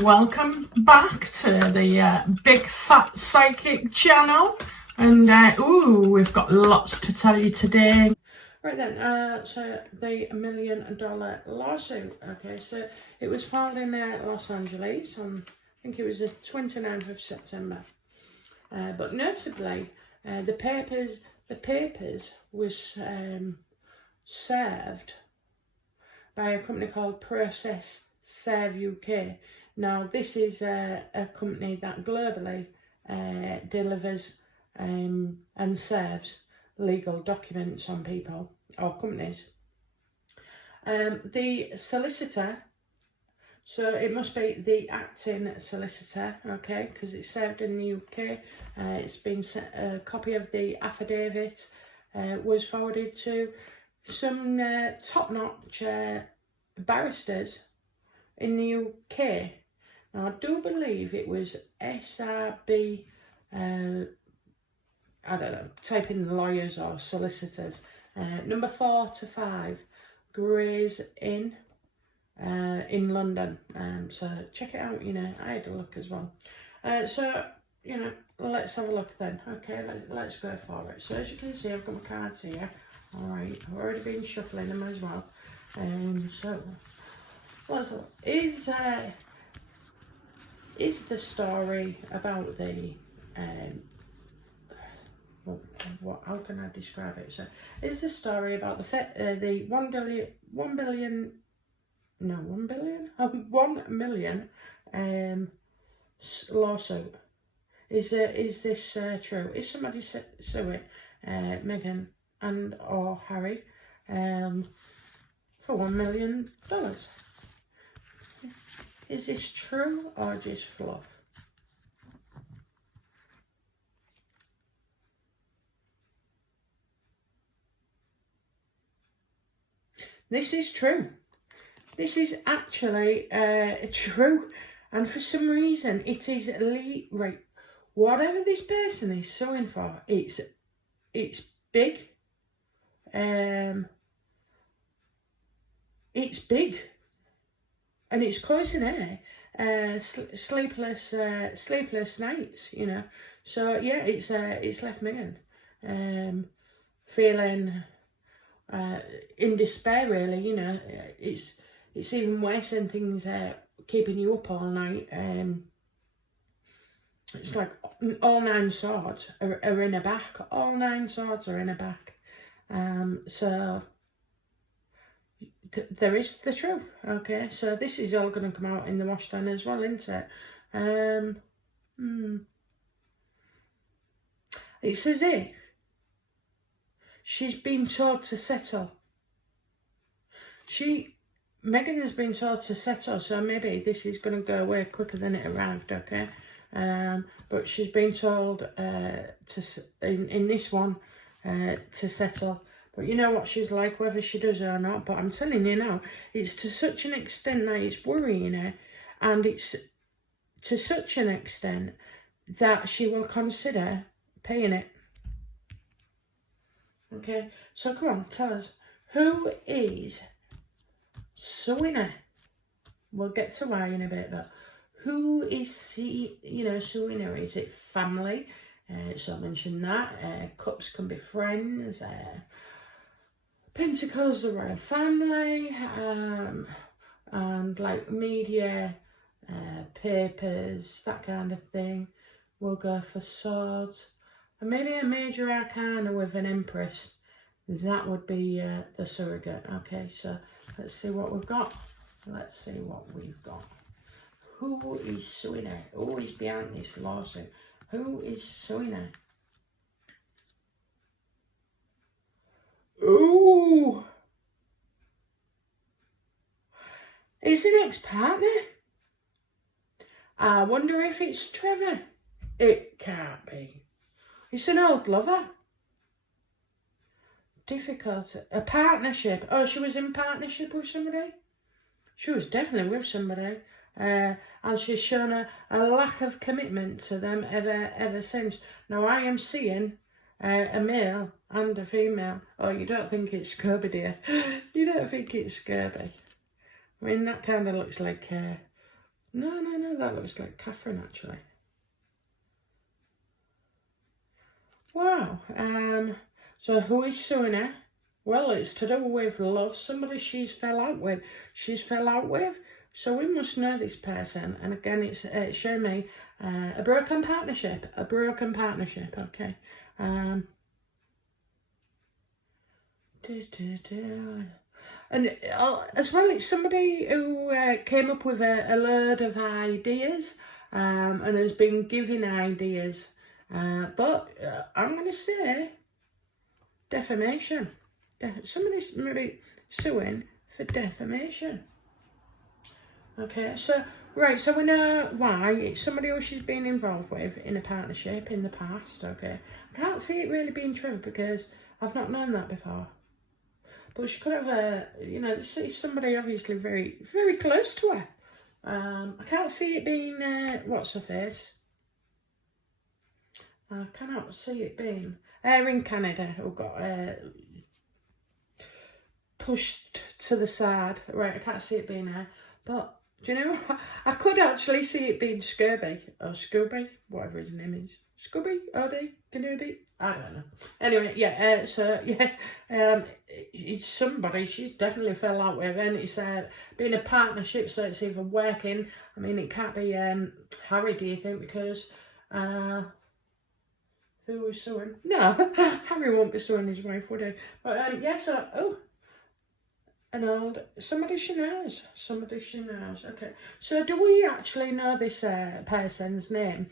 Welcome back to the Big Fat Psychic channel, and we've got lots to tell you today. Right then, so the $1 million lawsuit. Okay, so it was filed in Los Angeles on, I think it was the 29th of September. But notably, the papers was served by a company called Process Serve UK. Now, this is a company that globally delivers and serves legal documents on people or companies. The solicitor, so it must be the acting solicitor, okay, because it's served in the UK. It's been sent, a copy of the affidavit was forwarded to some top-notch barristers in the UK. Now, I do believe it was SRB, I don't know, type in lawyers or solicitors, number 4 to 5, Gray's Inn, in London. So check it out, you know, I had a look as well. So, you know, let's have a look then. Okay, let's go for it. So as you can see, I've got my cards here. All right, I've already been shuffling them as well. So let's look. Is the story about the how can I describe it? So, is the story about the 1 million lawsuit? Is this true? Is somebody suing Meghan and or Harry for $1 million? Is this true or just fluff? This is true. This is actually true, and for some reason it is right. Whatever this person is suing for, it's big. It's big, and it's causing sleepless nights. You know, so yeah, it's left Meghan feeling in despair, really. You know, it's even worse than things keeping you up all night. It's like all 9 swords are in her back. All 9 swords are in her back. So there is the truth. Okay, so this is all going to come out in the wash then as well, isn't it? It's as if she's been told to settle. Meghan has been told to settle, so maybe this is going to go away quicker than it arrived, okay? But she's been told in this one to settle. But you know what she's like, whether she does or not. But I'm telling you now, it's to such an extent that it's worrying her, and it's to such an extent that she will consider paying it. Okay, so come on, tell us, who is suing her? We'll get to why in a bit, but who is suing her? Is it family? So I mentioned that. Cups can be friends. Pentacles are around family. And like media, papers, that kind of thing. We'll go for swords. And maybe a major arcana with an empress. That would be the surrogate. Okay, so let's see what we've got. Let's see what we've got. Who is suing her? Who is behind this lawsuit? Who is suing her? Ooh! It's an ex-partner. I wonder if it's Trevor. It can't be. It's an old lover. Difficult. A partnership. Oh, she was in partnership with somebody? She was definitely with somebody. And she's shown a lack of commitment to them ever since. Now, I am seeing a male and a female. Oh, you don't think it's Scooby, dear? You don't think it's Scooby? I mean, that kind of looks like No, that looks like Catherine, actually. Wow. So who is suing her? Well, it's to do with love. Somebody she's fell out with. So we must know this person. And again, it's showing me a broken partnership. Okay. And as well, it's somebody who came up with a load of ideas and has been giving ideas. But I'm going to say defamation. Somebody's maybe suing for defamation. Okay, so so we know why. It's somebody who she's been involved with in a partnership in the past. Okay, I can't see it really being true because I've not known that before. But she could have, this is somebody obviously very, very close to her. I can't see it being, what's her face? I cannot see it being in Canada who got pushed to the side. Right, I can't see it being her. But, do you know, I could actually see it being Scooby, whatever his name is. Scooby, Odie, Canooby, I don't know. Anyway, it's somebody she's definitely fell out with, and it's been a partnership, so it's even working. I mean, it can't be Harry, do you think? Because who was suing? No, Harry won't be suing his wife, would he? But somebody she knows. Okay, so do we actually know this person's name?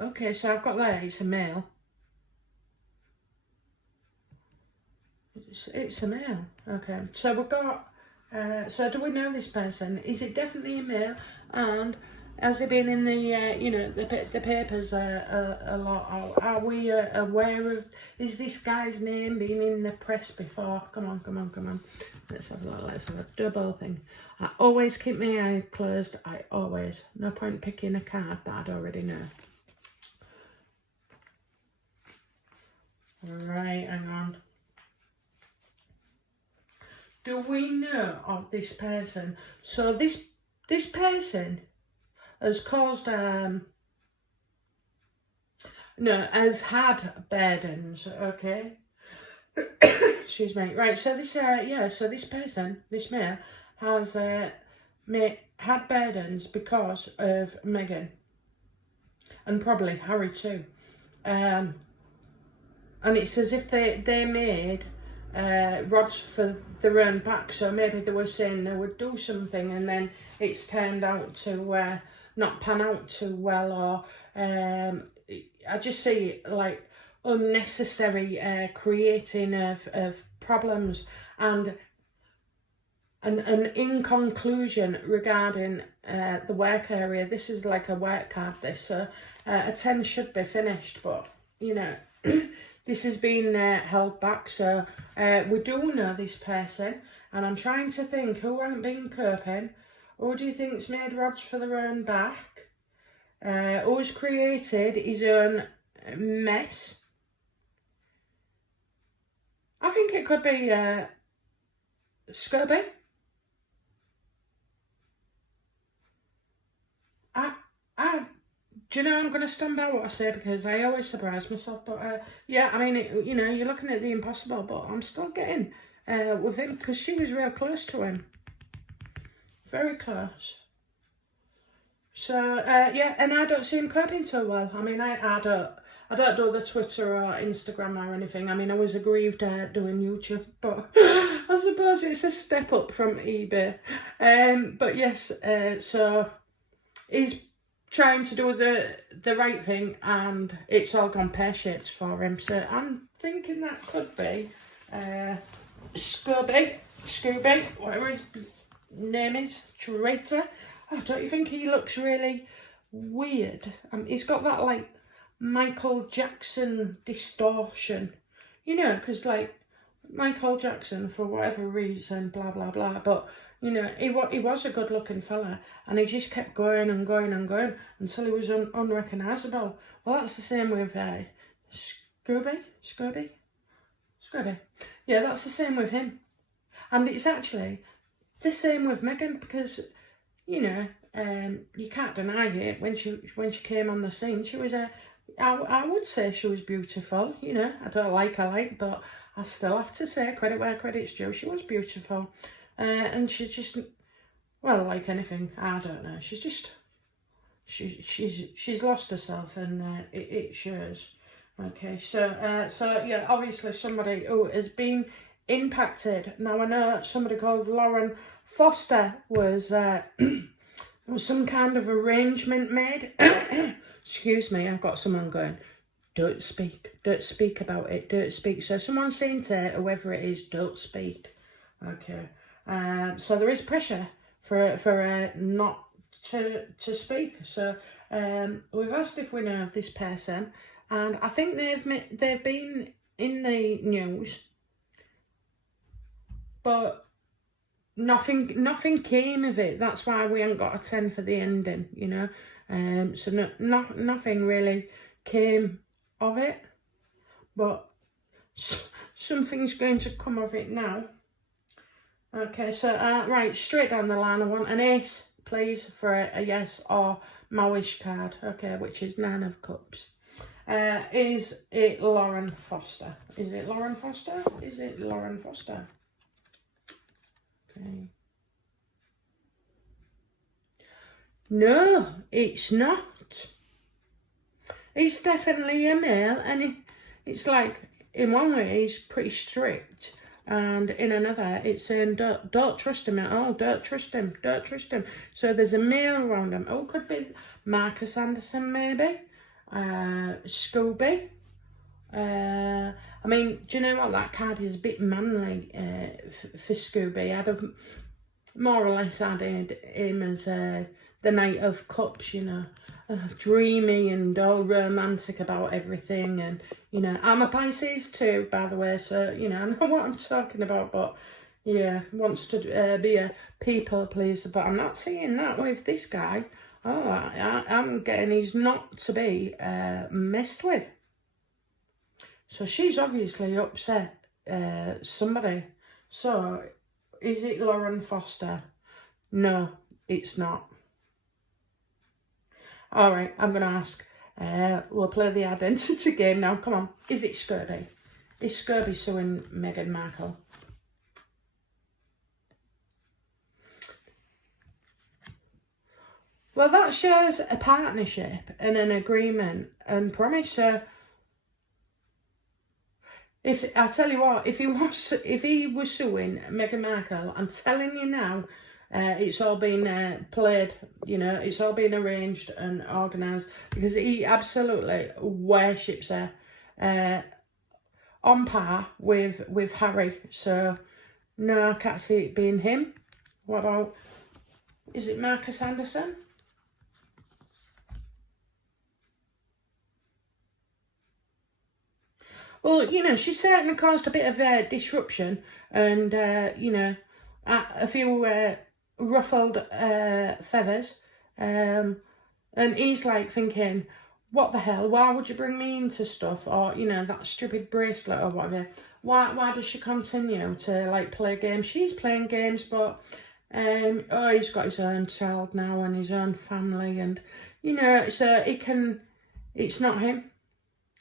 Okay, so I've got there, it's a male. It's a male. Okay, so we've got, so do we know this person? Is it definitely a male? And has it been in the, the papers a lot? Are we aware of, is this guy's name been in the press before? Come on. Let's have a look, let's have a double thing. I always keep my eyes closed, no point picking a card that I'd already know. Right, hang on. Do we know of this person? So this person has caused has had burdens, okay? Excuse me. Right, so this this person, this male, has had burdens because of Meghan. And probably Harry too. And it's as if they made rods for their own back, so maybe they were saying they would do something and then it's turned out to not pan out too well, or I just see it like unnecessary creating of problems. And in conclusion, regarding the work area, this is like a work card, this, so a 10 should be finished, but this has been held back. So we do know this person, and I'm trying to think who hasn't been coping. Who do you think's made rods for their own back? Who's created his own mess? I think it could be Scubby. Do you know, I'm going to stand by what I say because I always surprise myself. But yeah, I mean, you're looking at the impossible, but I'm still getting with him because she was real close to him. Very close. So, yeah, and I don't see him coping so well. I mean, I don't do the Twitter or Instagram or anything. I mean, I was aggrieved doing YouTube, but I suppose it's a step up from eBay. But yes, so he's trying to do the right thing, and it's all gone pear-shaped for him. So I'm thinking that could be Scooby, whatever his name is, Traitor. Oh, don't you think he looks really weird? He's got that like Michael Jackson distortion, because like Michael Jackson, for whatever reason, blah blah blah, but he was a good looking fella, and he just kept going and going and going until he was unrecognisable. Well, that's the same with Scooby. Yeah, that's the same with him. And it's actually the same with Meghan, because, you know, you can't deny it. When she came on the scene, she was I would say she was beautiful. You know, I don't like her, but I still have to say credit where credit's due. She was beautiful, and she's just, well, like anything, I don't know. She's just, she's lost herself, and it shows. Okay, so yeah, obviously somebody who has been impacted. Now I know somebody called Lauren Foster was some kind of arrangement made. Excuse me, I've got someone going, don't speak about it, don't speak. So someone's saying to whoever it is, don't speak. Okay, so there is pressure for not to speak. So we've asked if we know of this person, and I think they've been in the news, but nothing came of it. That's why we haven't got a 10 for the ending, you know. So nothing really came of it, but something's going to come of it now. Okay, so right, straight down the line, I want an ace, please, for a yes or my wish card. Okay, which is 9 of cups. Is it Lauren Foster? Is it Lauren Foster? Is it Lauren Foster? Okay. No, it's not. He's definitely a male, and it's like, in one way he's pretty strict, and in another it's saying don't trust him at all, don't trust him. So there's a male around him. Oh, could be Marcus Anderson, maybe, Scooby. I mean, do you know what, that card is a bit manly for Scooby. I'd have more or less added him as the Knight of Cups, you know, dreamy and all romantic about everything. And, you know, I'm a Pisces too, by the way, so, you know, I know what I'm talking about, but, yeah, wants to be a people pleaser, but I'm not seeing that with this guy. Oh, I'm getting he's not to be messed with. So she's obviously upset somebody. So, is it Lauren Foster? No, it's not. All right, I'm going to ask. We'll play the identity game now. Come on. Is it Scurvy? Is Scurvy suing Meghan Markle? Well, that shows a partnership and an agreement and promise. So, I tell you what, if he was suing Meghan Markle, I'm telling you now, it's all been played, you know, it's all been arranged and organised, because he absolutely worships her, on par with Harry. So, no, I can't see it being him. What about, is it Marcus Anderson? Well, you know, she certainly caused a bit of disruption and, you know, a few ruffled feathers. And he's like thinking, what the hell? Why would you bring me into stuff? Or, you know, that stupid bracelet or whatever. Why does she continue to, like, play games? She's playing games, but, oh, he's got his own child now and his own family. And, you know, so it's not him.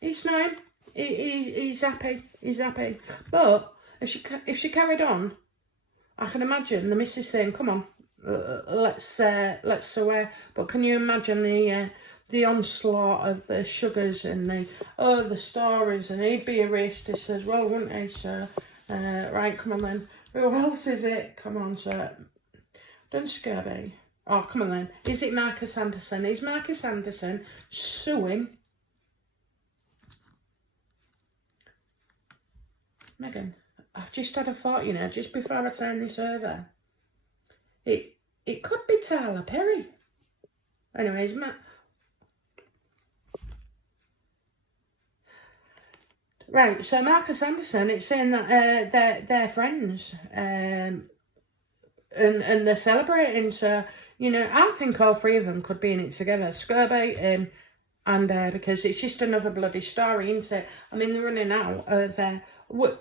It's not him. He's happy. He's happy. But if she carried on, I can imagine the missus saying, "Come on, let's sue her." But can you imagine the onslaught of the sugars and the stories? And he'd be a racist as well, wouldn't he? So right, come on then. Who else is it? Come on, sir. Don't scare me. Oh, come on then. Is it Marcus Anderson? Is Marcus Anderson suing Meghan? I've just had a thought, you know, just before I turn this over. It could be Tyler Perry. Anyways, right, so Marcus Anderson, it's saying that they're friends, and they're celebrating. So, you know, I think all three of them could be in it together. Scurby, and because it's just another bloody story, isn't it? I mean, they're running out of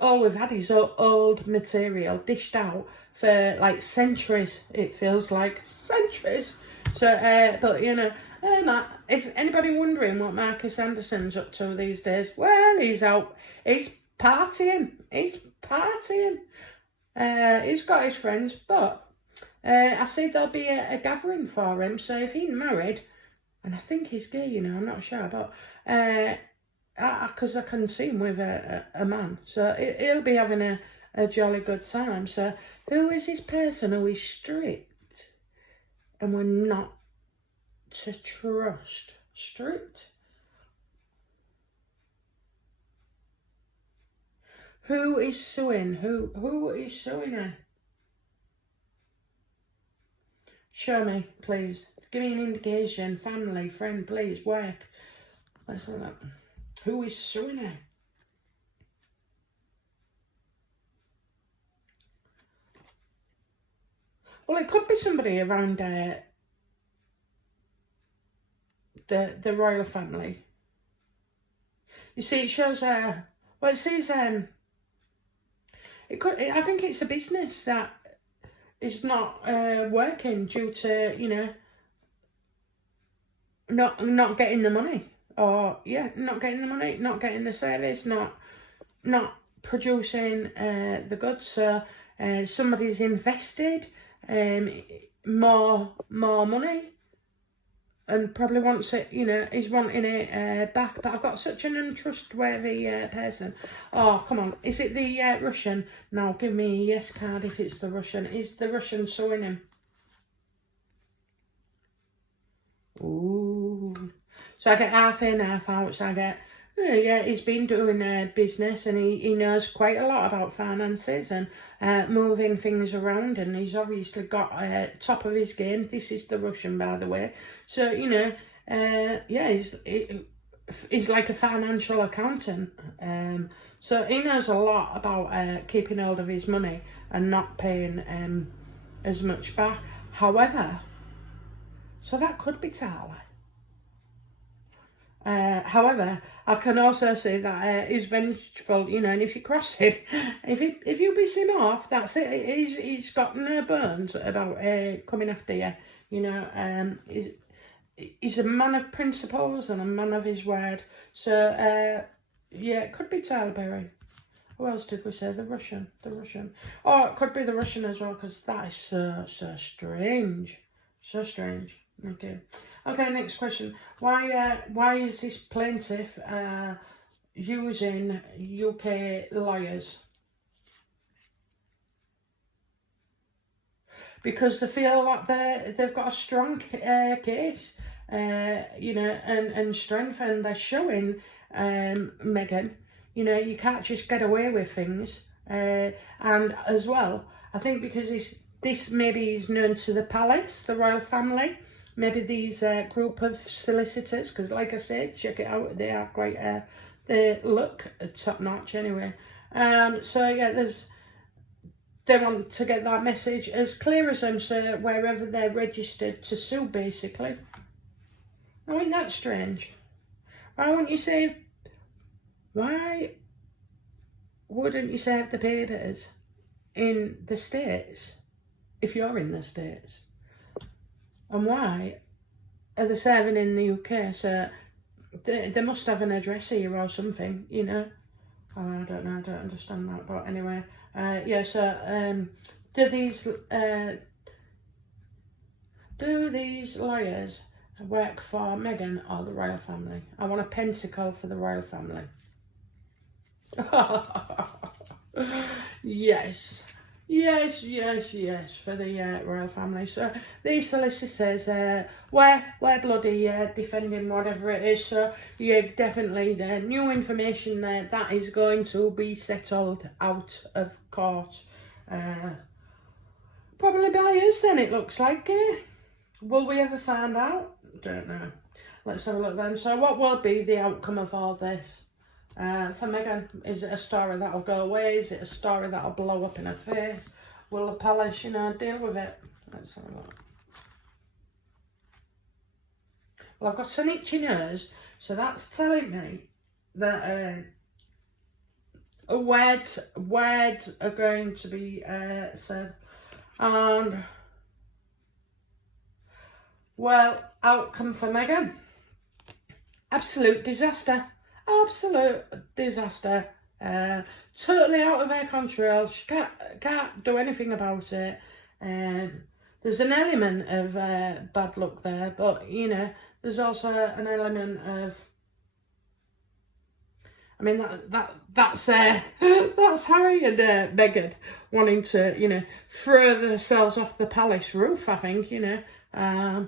all we've had is old material dished out for like centuries. It feels like centuries. So, but you know, if anybody wondering what Marcus Anderson's up to these days, well, he's out. He's partying. He's partying. He's got his friends, but I see there'll be a gathering for him. So if he's married, and I think he's gay, you know, I'm not sure, but because I can see him with a man, so he'll be having a jolly good time. So who is this person who is strict and we're not to trust? Strict? Who is suing? Who is suing her? Show me, please. Give me an indication. Family, friend, please, work. Let's have that. Who is suing her? Well, it could be somebody around the royal family. You see, it shows well, it says it could. I think it's a business that is not working due to, you know, not getting the money, or not getting the money, not getting the service, not producing the goods. So somebody's invested more money and probably wants it, you know, is wanting it back. But I've got such an untrustworthy person. Oh, come on. Is it the Russian? No, give me a yes card if it's the Russian. Is the Russian suing him? Ooh. So I get half in, half out. So I get, yeah, he's been doing business, and he knows quite a lot about finances and moving things around, and he's obviously got top of his game. This is the Russian, by the way. So, you know, yeah, he's like a financial accountant. So he knows a lot about keeping hold of his money and not paying as much back. However, so that could be Tala. However, I can also say that he's vengeful, you know, and if you cross him, if you piss him off, that's it. He's got no bones about coming after you, you know. He's a man of principles and a man of his word. So, yeah, it could be Tyler Berry. Who else did we say? The Russian. Oh, it could be the Russian as well, because that is so strange. So strange. Okay, next question. Why is this plaintiff using UK lawyers? Because they feel like they've got a strong case, you know, and strength, and they're showing Meghan, you know, you can't just get away with things. And as well, I think because this maybe is known to the palace, the royal family, maybe these group of solicitors, because like I said, check it out, they are quite, they look top notch anyway. So yeah, they want to get that message as clear as them, so wherever they're registered to sue, basically. I mean, that's strange. Why wouldn't you save the papers in the States if you're in the States? And why are they serving in the UK? So they must have an address here or something, you know. Oh, I don't know, I don't understand that. But anyway, yeah, so do these lawyers work for Meghan or the royal family? I want a pentacle for the royal family. Yes, for the royal family. So these solicitors, we're bloody defending whatever it is. So yeah, definitely the new information there that is going to be settled out of court. Probably by us then, it looks like. Will we ever find out? Don't know. Let's have a look then. So what will be the outcome of all this? For Meghan, is it a story that'll go away? Is it a story that'll blow up in her face? Will the palace, you know, deal with it? Let's have a look. Well, I've got an itchy nose, so that's telling me that words are going to be said. And, well, outcome for Meghan. Absolute disaster. Absolute disaster. Totally out of her control. She can't do anything about it. There's an element of bad luck there, but, you know, there's also an element of, I mean, that's Harry and Meghan wanting to, you know, throw themselves off the palace roof, I think, you know,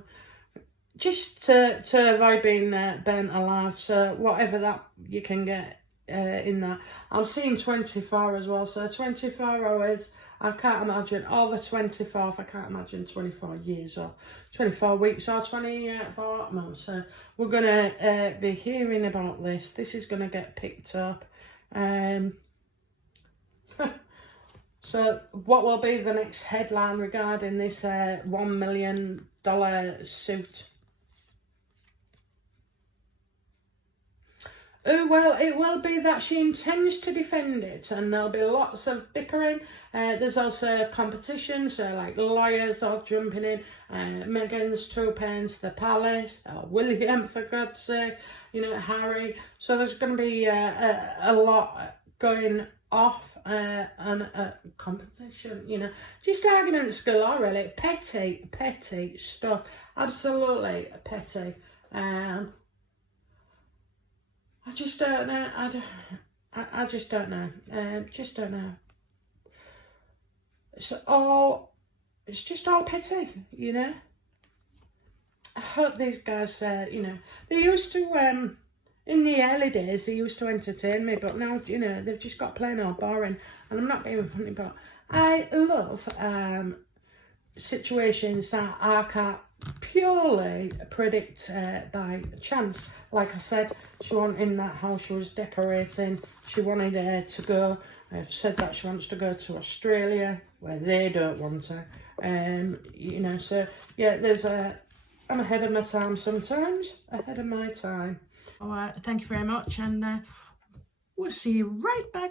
just to avoid being burnt alive. So whatever that you can get in that. I'm seeing 24 as well, so 24 hours. I can't imagine, or the 24th, I can't imagine 24 years or 24 weeks or 24 months. So we're going to be hearing about this. This is going to get picked up. So what will be the next headline regarding this $1 million suit? Oh, well, it will be that she intends to defend it, and there'll be lots of bickering. There's also competition, so like lawyers are jumping in. Meghan's 2 pence, the palace, William, for God's sake, you know, Harry. So there's going to be a lot going off, and competition, you know. Just arguments galore, really. Petty stuff. Absolutely petty. I just don't know. I just don't know. Just don't know. It's just all petty, you know. I hope these guys, you know, they used to, in the early days, they used to entertain me, but now, you know, they've just got plain old boring. And I'm not being funny, but I love situations that I can't purely predict by chance. Like I said, she wasn't in that house she was decorating. She wanted to go. I've said that she wants to go to Australia, where they don't want her. You know, so yeah, I'm ahead of my time sometimes. Ahead of my time. All right, thank you very much, and we'll see you right back.